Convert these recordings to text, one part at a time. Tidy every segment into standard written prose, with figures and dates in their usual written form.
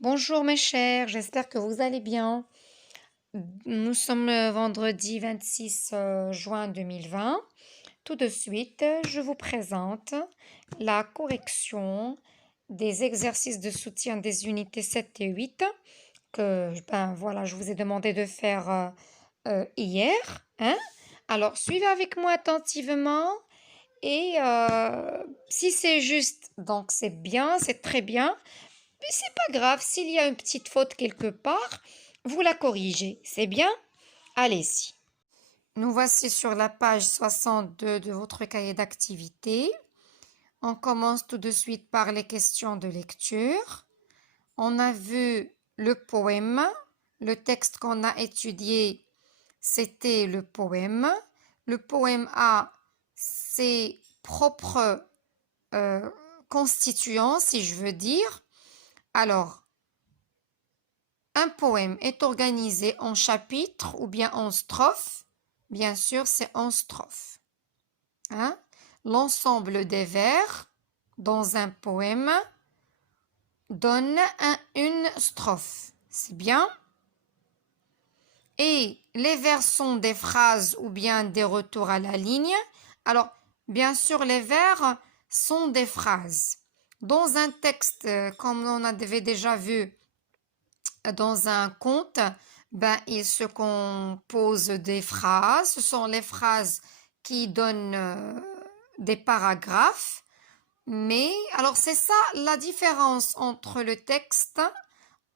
Bonjour mes chers, j'espère que vous allez bien. Nous sommes le vendredi 26 juin 2020. Tout de suite, je vous présente la correction des exercices de soutien des unités 7 et 8 que voilà, je vous ai demandé de faire hier. Hein? Alors, suivez avec moi attentivement et si c'est juste, donc c'est bien, c'est très bien. Mais c'est pas grave, s'il y a une petite faute quelque part, vous la corrigez. C'est bien? Allez-y. Nous voici sur la page 62 de votre cahier d'activité. On commence tout de suite par les questions de lecture. On a vu le poème. Le texte qu'on a étudié, c'était le poème. Le poème a ses propres constituants, si je veux dire. Alors, un poème est organisé en chapitres ou bien en strophes. Bien sûr, c'est en strophes. Hein? L'ensemble des vers dans un poème donne une strophe. C'est bien? Et les vers sont des phrases ou bien des retours à la ligne. Alors, bien sûr, les vers sont des phrases. Dans un texte, comme on avait déjà vu, dans un conte, il se compose des phrases. Ce sont les phrases qui donnent des paragraphes. Mais, alors c'est ça la différence entre le texte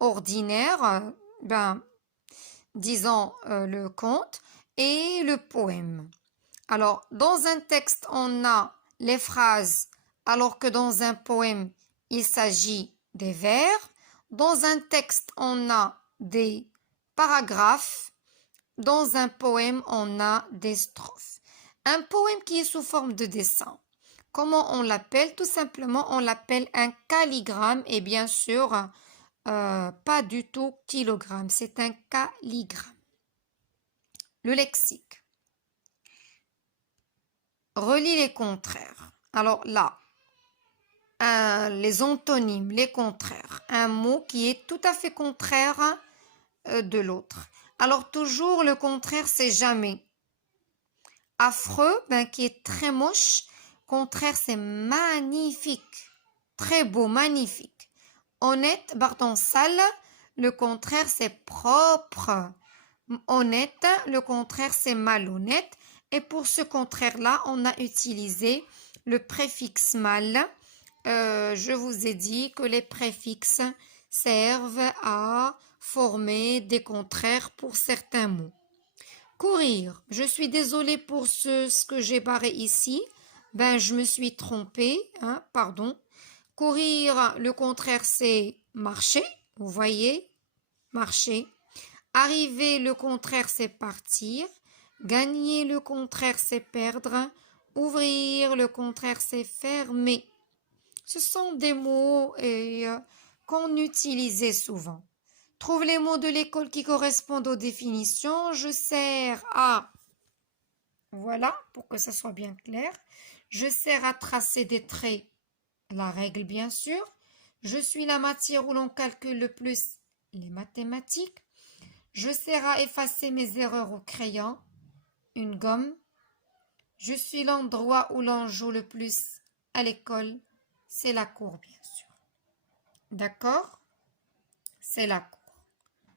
ordinaire, disons le conte, et le poème. Alors, dans un texte, on a les phrases, alors que dans un poème, il s'agit des vers. Dans un texte, on a des paragraphes. Dans un poème, on a des strophes. Un poème qui est sous forme de dessin. Comment on l'appelle? Tout simplement, on l'appelle un calligramme et bien sûr, pas du tout kilogramme. C'est un calligramme. Le lexique. Relie les contraires. Alors là, les antonymes, les contraires. Un mot qui est tout à fait contraire de l'autre. Alors toujours le contraire, c'est jamais. Affreux, qui est très moche. Contraire, c'est magnifique. Très beau, magnifique. Honnête, pardon, sale. Le contraire, c'est propre. Honnête, le contraire, c'est malhonnête. Et pour ce contraire-là, on a utilisé le préfixe mal. Je vous ai dit que les préfixes servent à former des contraires pour certains mots. Courir. Je suis désolée pour ce que j'ai barré ici. Je me suis trompée, hein, pardon. Courir, le contraire, c'est marcher. Vous voyez, marcher. Arriver, le contraire, c'est partir. Gagner, le contraire, c'est perdre. Ouvrir, le contraire, c'est fermer. Ce sont des mots qu'on utilisait souvent. Trouve les mots de l'école qui correspondent aux définitions. Je sers à... Voilà, pour que ça soit bien clair. Je sers à tracer des traits. La règle, bien sûr. Je suis la matière où l'on calcule le plus les mathématiques. Je sers à effacer mes erreurs au crayon. Une gomme. Je suis l'endroit où l'on joue le plus à l'école. C'est la cour, bien sûr. D'accord? C'est la cour.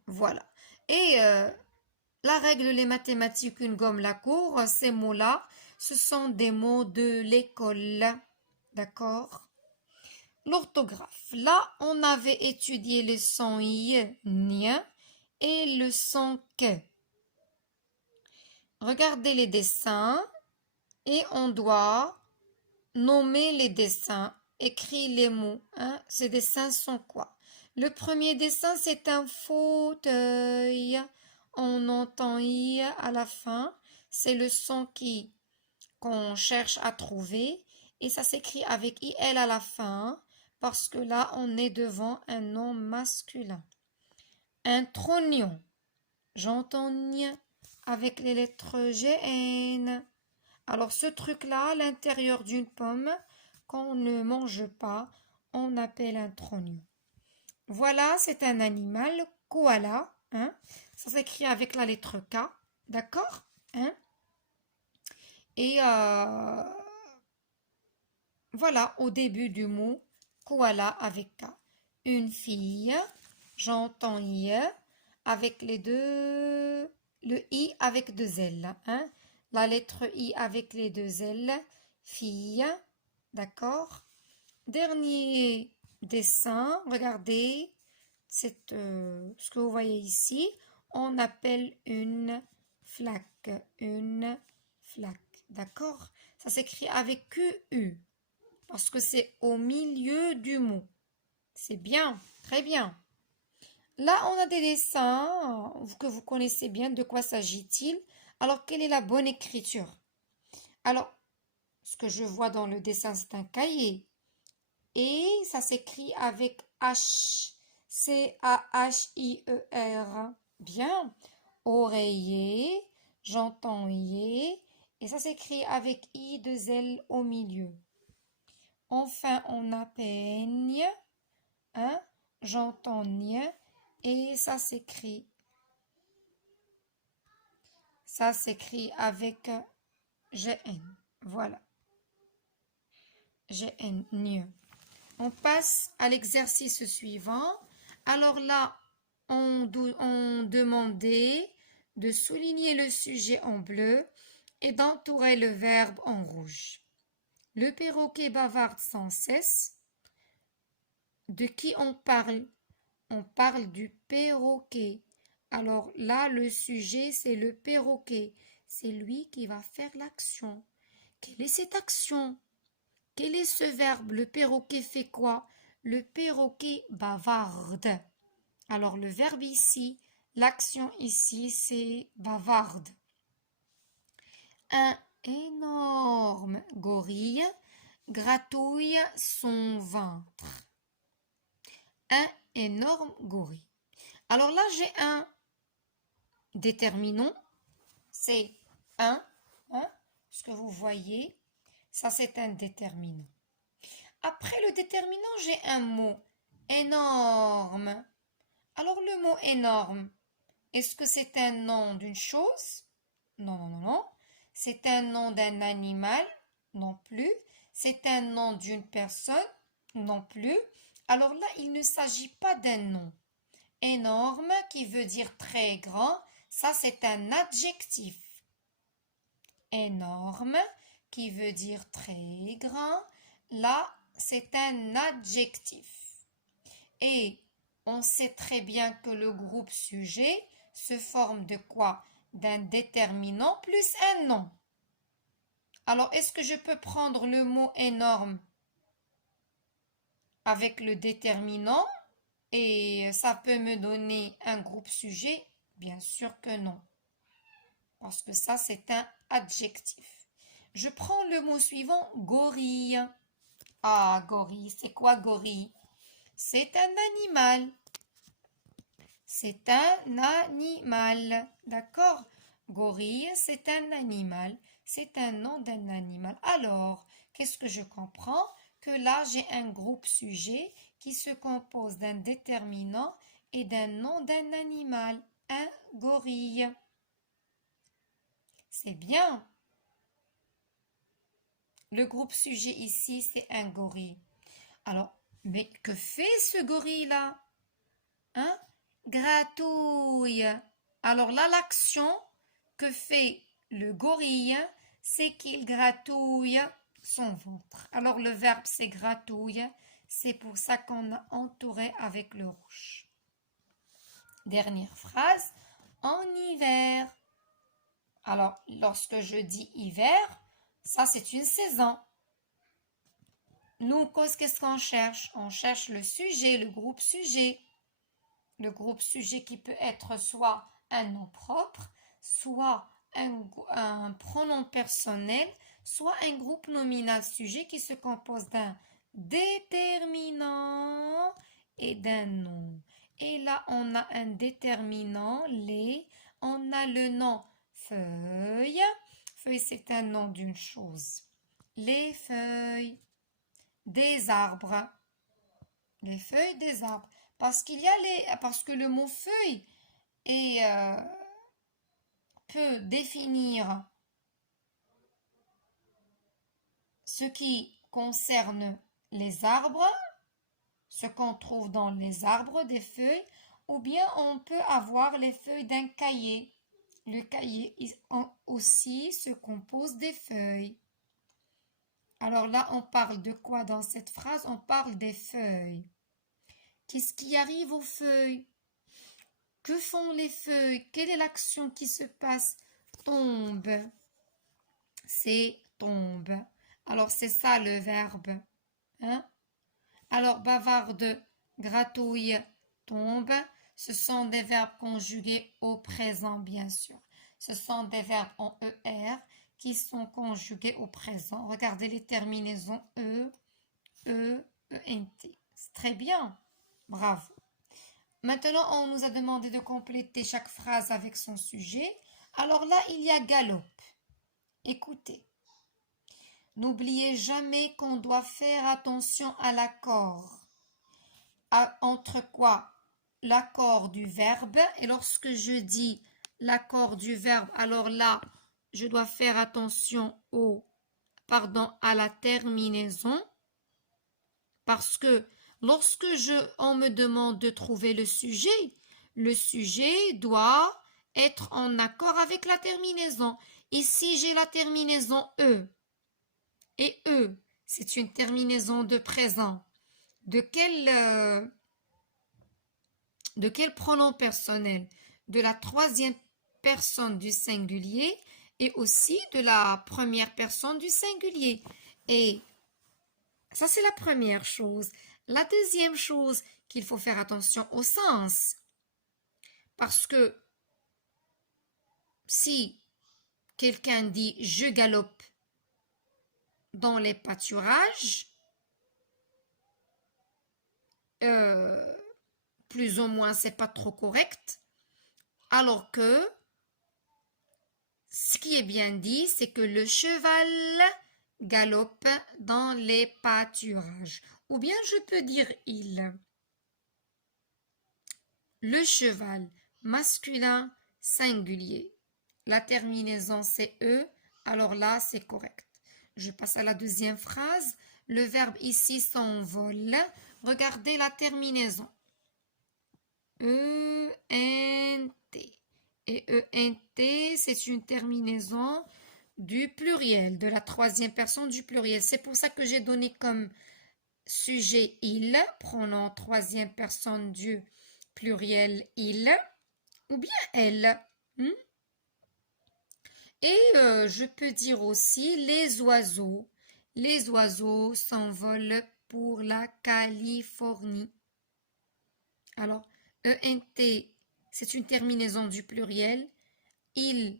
Voilà. Et la règle, les mathématiques, une gomme, la cour, ces mots-là, ce sont des mots de l'école. D'accord? L'orthographe. Là, on avait étudié le son i, ni et le son que. Regardez les dessins et on doit nommer les dessins, écrire les mots. Hein. Ces dessins sont quoi? Le premier dessin, c'est un fauteuil. On entend i à la fin. C'est le son qu'on cherche à trouver. Et ça s'écrit avec il à la fin. Parce que là, on est devant un nom masculin. Un trognon. J'entends ni avec les lettres GN. Alors, ce truc-là, à l'intérieur d'une pomme, qu'on ne mange pas, on appelle un trognon. Voilà, c'est un animal, koala, hein. Ça s'écrit avec la lettre K, d'accord? Hein? Et voilà, au début du mot, koala avec K. Une fille, j'entends I avec le I avec deux L, hein. La lettre I avec les deux L, fille, d'accord? Dernier dessin, regardez, ce que vous voyez ici, on appelle une flaque, d'accord? Ça s'écrit avec QU, parce que c'est au milieu du mot. C'est bien, très bien. Là, on a des dessins que vous connaissez bien. De quoi s'agit-il? Alors, quelle est la bonne écriture? Alors, ce que je vois dans le dessin, c'est un cahier. Et ça s'écrit avec H. C-A-H-I-E-R. Bien. Oreiller. J'entends y. Et ça s'écrit avec I, deux L au milieu. Enfin, on a peigne. Hein? J'entends ni. Et ça s'écrit avec GN. Voilà. GN. Nieu. On passe à l'exercice suivant. Alors là, on demandait de souligner le sujet en bleu et d'entourer le verbe en rouge. Le perroquet bavarde sans cesse. De qui on parle? On parle du perroquet. Alors là, le sujet, c'est le perroquet. C'est lui qui va faire l'action. Quelle est cette action? Quel est ce verbe? Le perroquet fait quoi? Le perroquet bavarde. Alors le verbe ici, l'action ici, c'est bavarde. Un énorme gorille gratouille son ventre. Un énorme gorille. Alors là, j'ai un déterminant, c'est un, hein, ce que vous voyez, ça c'est un déterminant. Après le déterminant, j'ai un mot énorme. Alors le mot énorme, est-ce que c'est un nom d'une chose? Non, non, non, non. C'est un nom d'un animal? Non plus. C'est un nom d'une personne? Non plus. Alors là, il ne s'agit pas d'un nom. Énorme qui veut dire très grand, ça c'est un adjectif. Énorme qui veut dire très grand, là c'est un adjectif. Et on sait très bien que le groupe sujet se forme de quoi? D'un déterminant plus un nom. Alors est-ce que je peux prendre le mot énorme avec le déterminant et ça peut me donner un groupe sujet? Bien sûr que non. Parce que ça, c'est un adjectif. Je prends le mot suivant, gorille. Ah, gorille, c'est quoi gorille? C'est un animal. C'est un animal. D'accord? Gorille, c'est un animal. C'est un nom d'un animal. Alors, qu'est-ce que je comprends? Que là, j'ai un groupe sujet qui se compose d'un déterminant et d'un nom d'un animal. Un gorille. C'est bien. Le groupe sujet ici, c'est un gorille. Alors, mais que fait ce gorille-là? Hein? Gratouille. Alors là, l'action que fait le gorille, c'est qu'il gratouille son ventre. Alors le verbe, c'est gratouille. C'est pour ça qu'on a entouré avec le rouge. Dernière phrase. En hiver. Alors, lorsque je dis hiver, ça c'est une saison. Nous, qu'est-ce qu'on cherche? On cherche le sujet, le groupe sujet. Le groupe sujet qui peut être soit un nom propre, soit un pronom personnel, soit un groupe nominal sujet qui se compose d'un déterminant et d'un nom. Et là, on a un déterminant, les, on a le nom feuille. Feuille, c'est un nom d'une chose. Les feuilles des arbres. Les feuilles des arbres. Parce parce que le mot feuille peut définir ce qui concerne les arbres, ce qu'on trouve dans les arbres, des feuilles, ou bien on peut avoir les feuilles d'un cahier. Le cahier aussi se compose des feuilles. Alors là, on parle de quoi dans cette phrase? On parle des feuilles. Qu'est-ce qui arrive aux feuilles? Que font les feuilles? Quelle est l'action qui se passe? Tombe. C'est tombe. Alors, c'est ça le verbe. Hein? Alors, bavarde, gratouille, tombe. Ce sont des verbes conjugués au présent, bien sûr. Ce sont des verbes en ER qui sont conjugués au présent. Regardez les terminaisons ENT. C'est très bien. Bravo. Maintenant, on nous a demandé de compléter chaque phrase avec son sujet. Alors là, il y a galope. Écoutez. N'oubliez jamais qu'on doit faire attention à l'accord. Entre quoi? L'accord du verbe. Et lorsque je dis l'accord du verbe, alors là, je dois faire attention à la terminaison. Parce que lorsque on me demande de trouver le sujet doit être en accord avec la terminaison. Ici, j'ai la terminaison E. Et E, c'est une terminaison de présent. De quel pronom personnel? De la troisième personne du singulier et aussi de la première personne du singulier. Et ça, c'est la première chose. La deuxième chose, qu'il faut faire attention au sens. Parce que si quelqu'un dit « je galope » dans les pâturages, plus ou moins c'est pas trop correct, alors que ce qui est bien dit, c'est que le cheval galope dans les pâturages. Ou bien je peux dire il. Le cheval masculin singulier. La terminaison c'est E, alors là c'est correct. Je passe à la deuxième phrase. Le verbe ici s'envole. Regardez la terminaison. E-N-T. Et E-N-T, c'est une terminaison du pluriel, de la troisième personne du pluriel. C'est pour ça que j'ai donné comme sujet il, pronom troisième personne du pluriel il, ou bien elle. Et je peux dire aussi les oiseaux. Les oiseaux s'envolent pour la Californie. Alors, ENT, c'est une terminaison du pluriel. Il,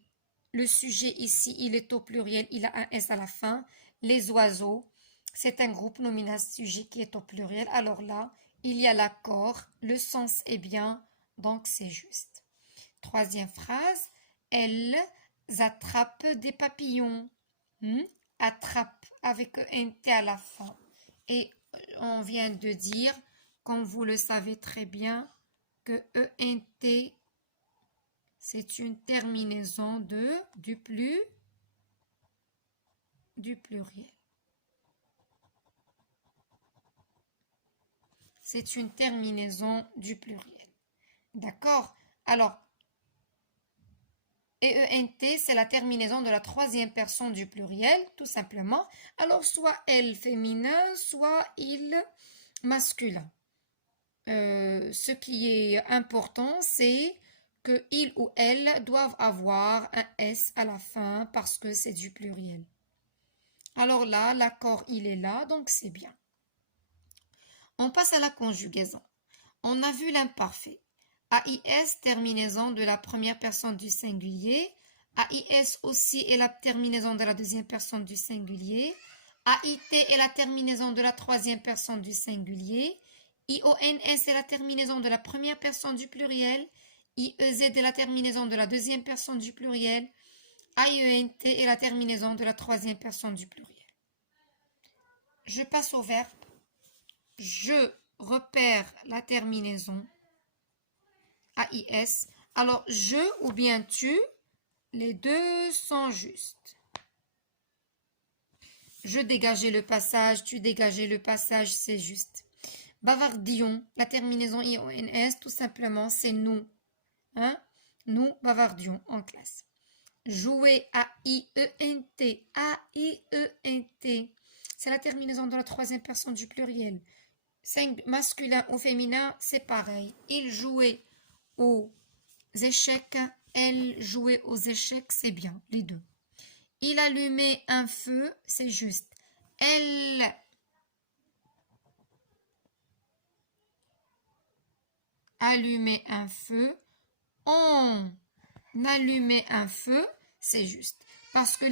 le sujet ici, il est au pluriel, il a un S à la fin. Les oiseaux, c'est un groupe nominal sujet qui est au pluriel. Alors là, il y a l'accord, le sens est bien, donc c'est juste. Troisième phrase, elles attrapent des papillons. Attrape avec ENT à la fin. Et on vient de dire, comme vous le savez très bien, que ENT, c'est une terminaison du pluriel. C'est une terminaison du pluriel. D'accord? Alors, ENT, c'est la terminaison de la troisième personne du pluriel, tout simplement. Alors, soit elle féminin, soit il masculin. Ce qui est important, c'est que il ou elle doivent avoir un S à la fin parce que c'est du pluriel. Alors là, l'accord, il est là, donc c'est bien. On passe à la conjugaison. On a vu l'imparfait. AIS, terminaison de la première personne du singulier. AIS aussi est la terminaison de la deuxième personne du singulier. AIT est la terminaison de la troisième personne du singulier. IONS est la terminaison de la première personne du pluriel. IEZ est la terminaison de la deuxième personne du pluriel. AIENT est la terminaison de la troisième personne du pluriel. Je passe au verbe. Je repère la terminaison AIS. Alors, je ou bien tu, les deux sont justes. Je dégageais le passage, tu dégageais le passage, c'est juste. Bavardions, la terminaison IONS, tout simplement, c'est nous. Hein? Nous bavardions en classe. Jouer, A-I-E-N-T, A-I-E-N-T. C'est la terminaison de la troisième personne du pluriel. Masculin ou féminin, c'est pareil. Il jouait aux échecs, elle jouait aux échecs, c'est bien, les deux. Il allumait un feu, c'est juste. Elle allumait un feu, on allumait un feu, c'est juste. Parce que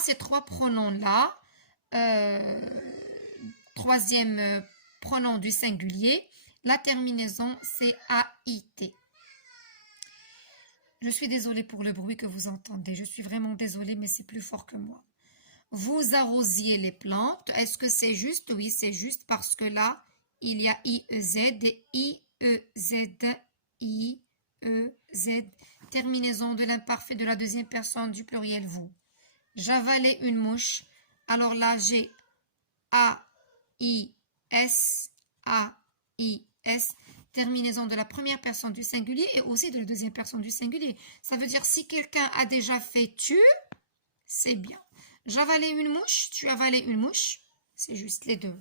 ces trois pronoms-là, troisième pronom du singulier, la terminaison, c'est A-I-T. Je suis désolée pour le bruit que vous entendez. Je suis vraiment désolée, mais c'est plus fort que moi. Vous arrosiez les plantes. Est-ce que c'est juste? Oui, c'est juste parce que là, il y a I-E-Z et I-E-Z, I-E-Z. Terminaison de l'imparfait de la deuxième personne du pluriel vous. J'avalais une mouche. Alors là, j'ai A-I-S, A-I-S. Terminaison de la première personne du singulier et aussi de la deuxième personne du singulier. Ça veut dire si quelqu'un a déjà fait tu, c'est bien. J'avalais une mouche, tu avalais une mouche, c'est juste les deux.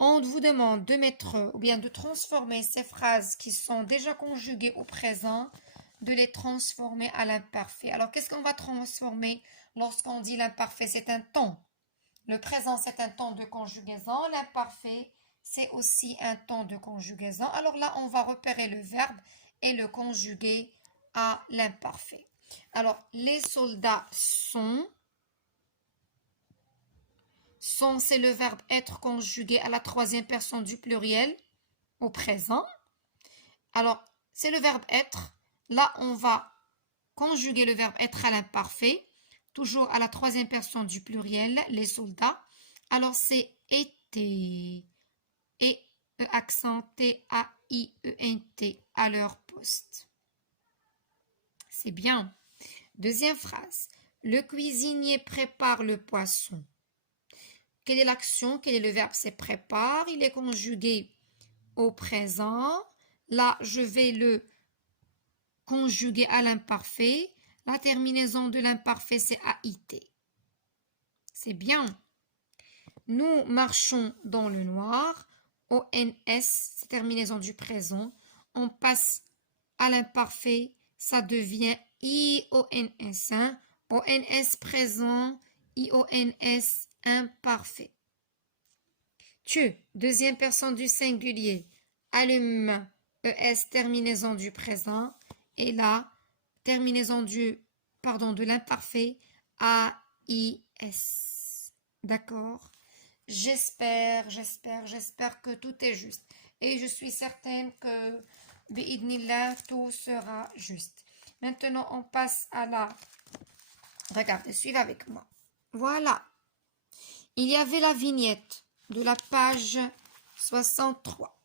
On vous demande de mettre ou bien de transformer ces phrases qui sont déjà conjuguées au présent, de les transformer à l'imparfait. Alors qu'est-ce qu'on va transformer lorsqu'on dit l'imparfait? C'est un temps. Le présent, c'est un temps de conjugaison. L'imparfait, c'est aussi un temps de conjugaison. Alors là, on va repérer le verbe et le conjuguer à l'imparfait. Alors, les soldats sont. Sont, c'est le verbe être conjugué à la troisième personne du pluriel au présent. Alors, c'est le verbe être. Là, on va conjuguer le verbe être à l'imparfait, toujours à la troisième personne du pluriel, les soldats. Alors, c'est été. Et accent T-A-I-E-N-T à leur poste. C'est bien. Deuxième phrase. Le cuisinier prépare le poisson. Quelle est l'action? Quel est le verbe? C'est prépare. Il est conjugué au présent. Là, je vais le conjuguer à l'imparfait. La terminaison de l'imparfait, c'est A-I-T. C'est bien. Nous marchons dans le noir. O-N-S, c'est terminaison du présent. On passe à l'imparfait, ça devient I-O-N-S. Hein? O-N-S présent, I-O-N-S imparfait. Tu, deuxième personne du singulier, allume, E-S, terminaison du présent. Et là, terminaison de l'imparfait, A-I-S. D'accord? J'espère que tout est juste. Et je suis certaine que, bi'idnillah, tout sera juste. Maintenant, on passe à la... Regardez, suivez avec moi. Voilà. Il y avait la vignette de la page 63.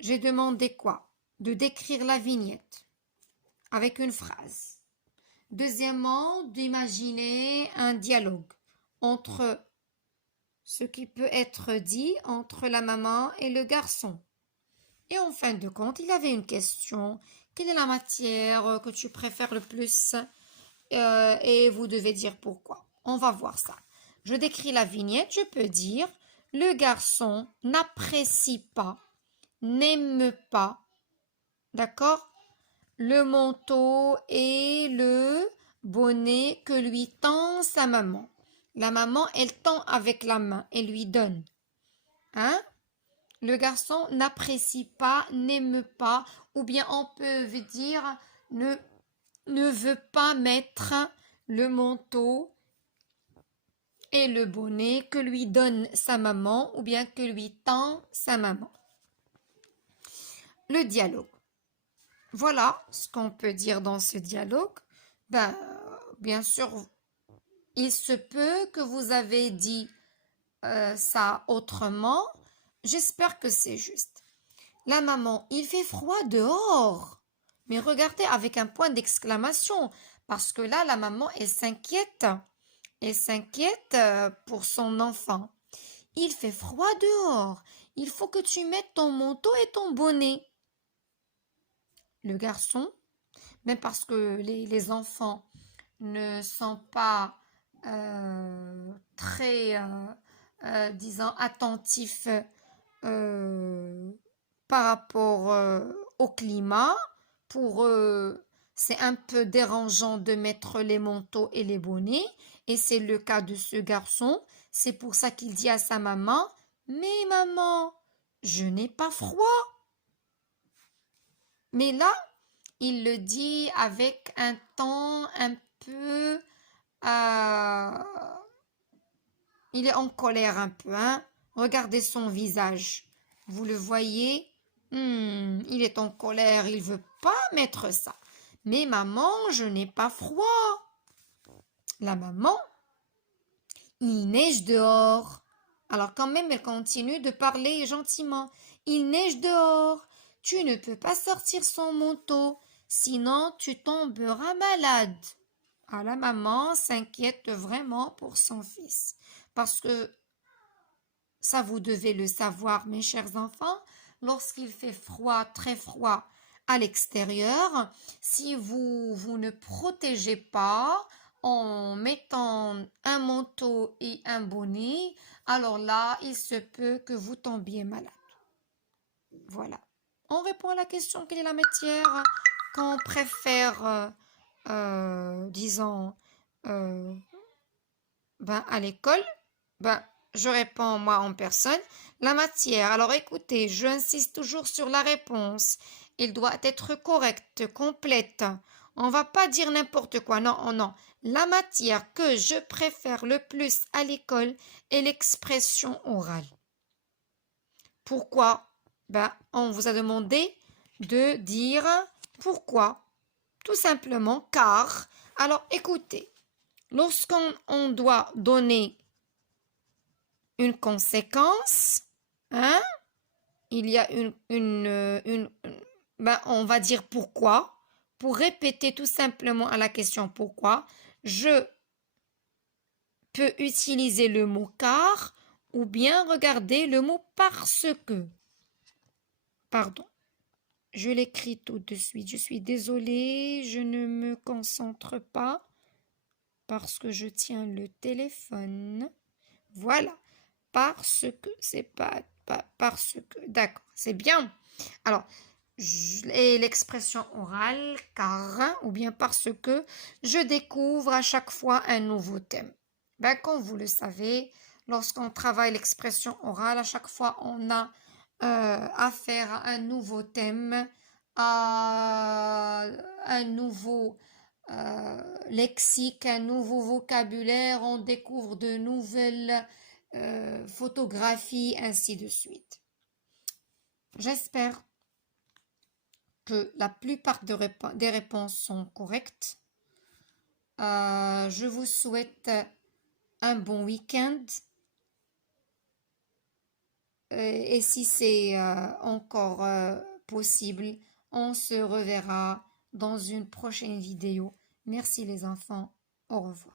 J'ai demandé quoi? De décrire la vignette avec une phrase. Deuxièmement, d'imaginer un dialogue entre ce qui peut être dit entre la maman et le garçon. Et en fin de compte, il y avait une question. Quelle est la matière que tu préfères le plus? Et vous devez dire pourquoi. On va voir ça. Je décris la vignette. Je peux dire, le garçon n'apprécie pas, n'aime pas, d'accord? Le manteau et le bonnet que lui tend sa maman. La maman, elle tend avec la main, elle lui donne. Hein? Le garçon n'apprécie pas, n'aime pas, ou bien on peut dire ne veut pas mettre le manteau et le bonnet que lui donne sa maman, ou bien que lui tend sa maman. Le dialogue. Voilà ce qu'on peut dire dans ce dialogue. Bien sûr, il se peut que vous avez dit ça autrement, J'espère que c'est juste. La maman, il fait froid dehors. Mais regardez avec un point d'exclamation, parce que là, la maman, elle s'inquiète. Elle s'inquiète pour son enfant. Il fait froid dehors. Il faut que tu mettes ton manteau et ton bonnet. Le garçon, même parce que les enfants ne sont pas très, disons, attentifs euh, par rapport au climat. Pour eux, c'est un peu dérangeant de mettre les manteaux et les bonnets. Et c'est le cas de ce garçon. C'est pour ça qu'il dit à sa maman, mais maman, je n'ai pas froid. Mais là, il le dit avec un ton un peu... il est en colère un peu, hein? Regardez son visage. Vous le voyez? Il est en colère, il veut pas mettre ça. Mais maman, je n'ai pas froid. La maman, il neige dehors. Alors quand même, elle continue de parler gentiment. Il neige dehors. Tu ne peux pas sortir son manteau, sinon tu tomberas malade. Ah, la maman s'inquiète vraiment pour son fils. Parce que ça, vous devez le savoir, mes chers enfants, lorsqu'il fait froid, très froid à l'extérieur, si vous ne protégez pas en mettant un manteau et un bonnet, alors là, il se peut que vous tombiez malade. Voilà. On répond à la question, quelle est la matière qu'on préfère, disons, euh, à l'école? Ben, je réponds moi en personne. La matière. Alors écoutez, je insiste toujours sur la réponse. Il doit être correcte, complète. On va pas dire n'importe quoi. Non, oh non. La matière que je préfère le plus à l'école est l'expression orale. Pourquoi? Ben, on vous a demandé de dire pourquoi. Tout simplement car. Alors écoutez, lorsqu'on doit donner une conséquence, hein? Il y a on va dire pourquoi. Pour répéter tout simplement à la question pourquoi, je peux utiliser le mot car ou bien regarder le mot parce que. Pardon, je l'écris tout de suite. Je suis désolée, je ne me concentre pas parce que je tiens le téléphone. Voilà. Parce que, c'est pas parce que. D'accord, c'est bien. Alors, et l'expression orale, car, ou bien parce que je découvre à chaque fois un nouveau thème. Ben, comme vous le savez, lorsqu'on travaille l'expression orale, à chaque fois on a affaire à un nouveau thème, à un nouveau lexique, un nouveau vocabulaire, on découvre de nouvelles photographies, ainsi de suite. J'espère que la plupart des réponses sont correctes. Je vous souhaite un bon week-end. Et si c'est encore possible, on se reverra dans une prochaine vidéo. Merci les enfants. Au revoir.